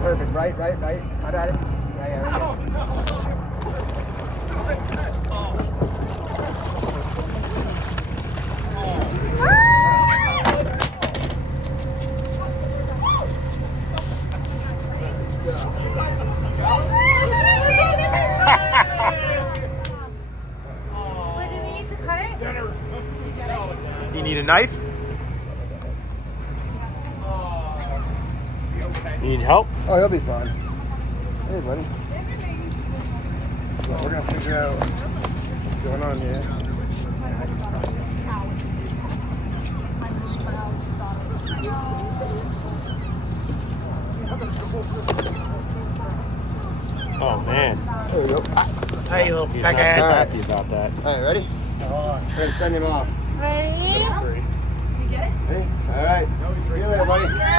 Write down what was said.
Perfect. Right. I got it. Yeah. You need a knife? You need help? Oh, he'll be fine. Hey, buddy. So we're gonna figure out what's going on here. Oh man. There we go. Hey, little He's not too happy about that. All right, ready? We're gonna send him off. Ready? Ready? You get it? Ready? All right. See you later, buddy.